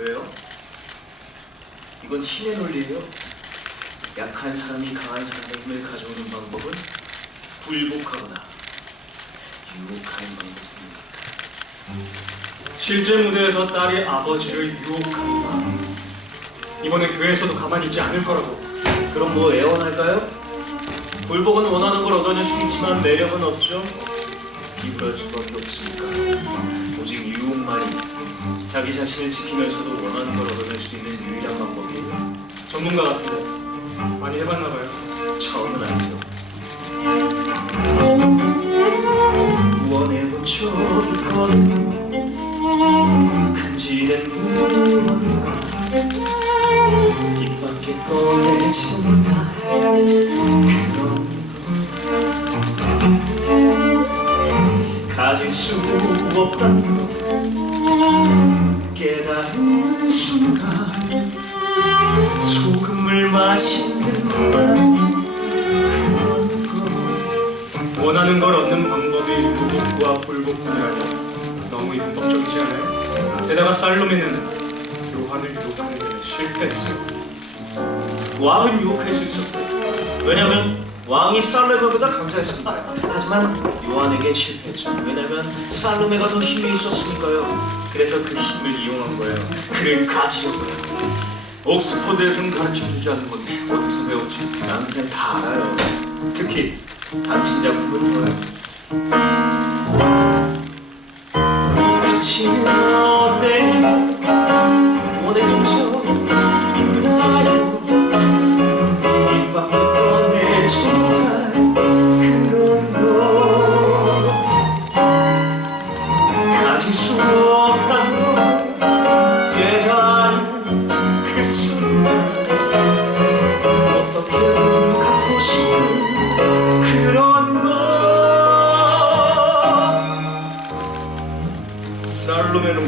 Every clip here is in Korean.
왜요? 이건 신의 논리예요. 약한 사람이 강한 사람의 힘을 가져오는 방법은 굴복하거나 유혹하는 방법입니다. 실제 무대에서 딸이 아버지를 유혹한다. 이번에 교회에서도 가만히 있지 않을 거라고. 그럼 뭐 애원할까요? 굴복은 원하는 걸 얻어낼 수 있지만 매력은 없죠. 비굴할 수밖에 없으니까 오직 유혹만이 자기 자신을 지키면서도 원하는 걸 얻어낼 수 있는 유일한 방법이에요. 전문가 같은데 많이 해봤나 봐요. 처음은 아니죠. 적 있거든 금지된 무언가 입 밖에 꺼내지 못 깨달은 순간 소금을 마신 것 원하는 걸 얻는 방법이 유혹과 굴복뿐이라니 너무 율법적이지 않아요? 게다가 살로메는 요한을 유혹하는 데 실패했어요. 왕은 유혹할 수 있었어요. 왜냐면 왕이 살로메보다 강자였으니까요. 하지만 요한에게 실패했죠. 왜냐면 살로메가 더 힘이 있었으니까요. 그래서 그 힘을 이용한 거예요. 그를 가지려고요. 옥스퍼드에서는 가르쳐 주지 않는 건데 어디서 배웠지? 난 그냥 다 알아요. 특히 당신 작품은 뭐예요? 당신은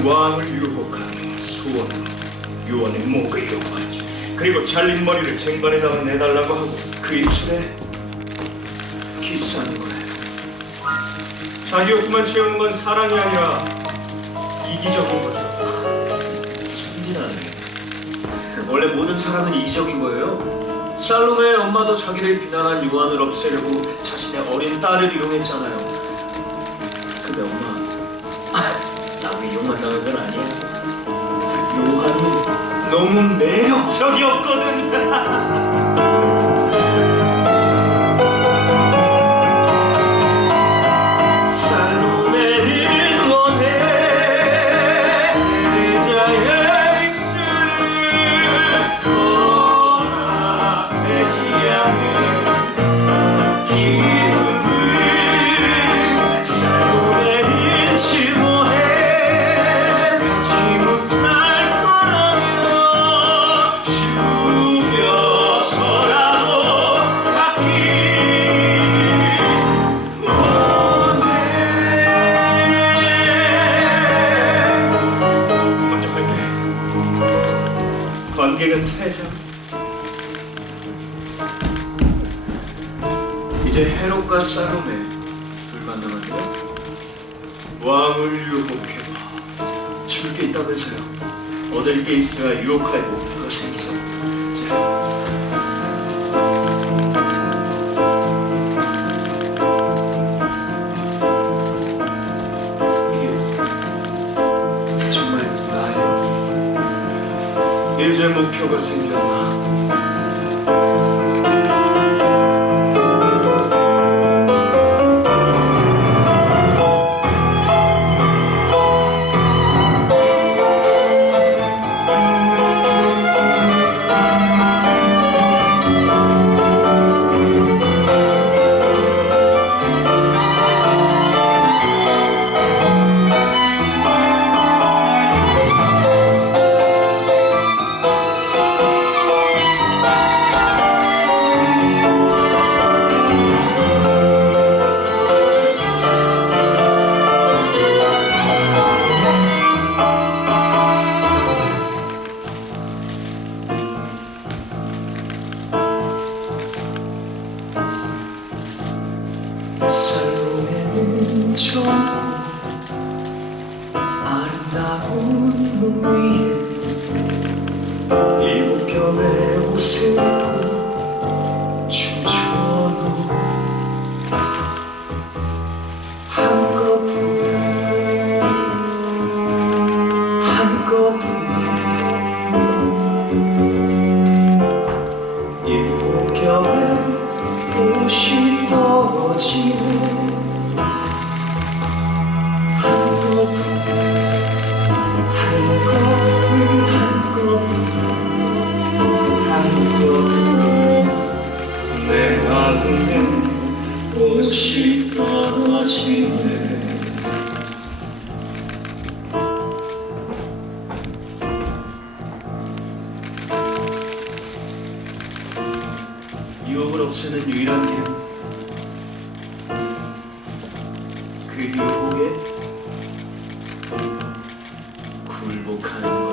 왕을 유혹한 소원 요한의 목을 요구하지 그리고 잘린 머리를 쟁반에다가 내달라고 하고 그 입술에 키스하는 거예요. 자기 욕구만 채우는 건 사랑이 아니라 이기적인 거죠. 순진하네. 원래 모든 사람은 이기적인 거예요. 살로메의 엄마도 자기를 비난한 요한을 없애려고 자신의 어린 딸을 이용했잖아요. 근데 엄마, 너무 매력적이었거든. 관객은 퇴장. 이제 헤롯과 살로메 둘만 남았네요. 왕을 유혹해봐. 줄게 있다면서요. 얻을 게 있어야 유혹할 목표가 생기죠. 이제 목표가 생겼나? 아름다운 무예 일곱겹에 옷을 입고 춤추어요 한꺼풀 한꺼풀 일곱겹에 옷이 떨어지네. 없애는 유일한 길은 그리움에 굴복하는 것.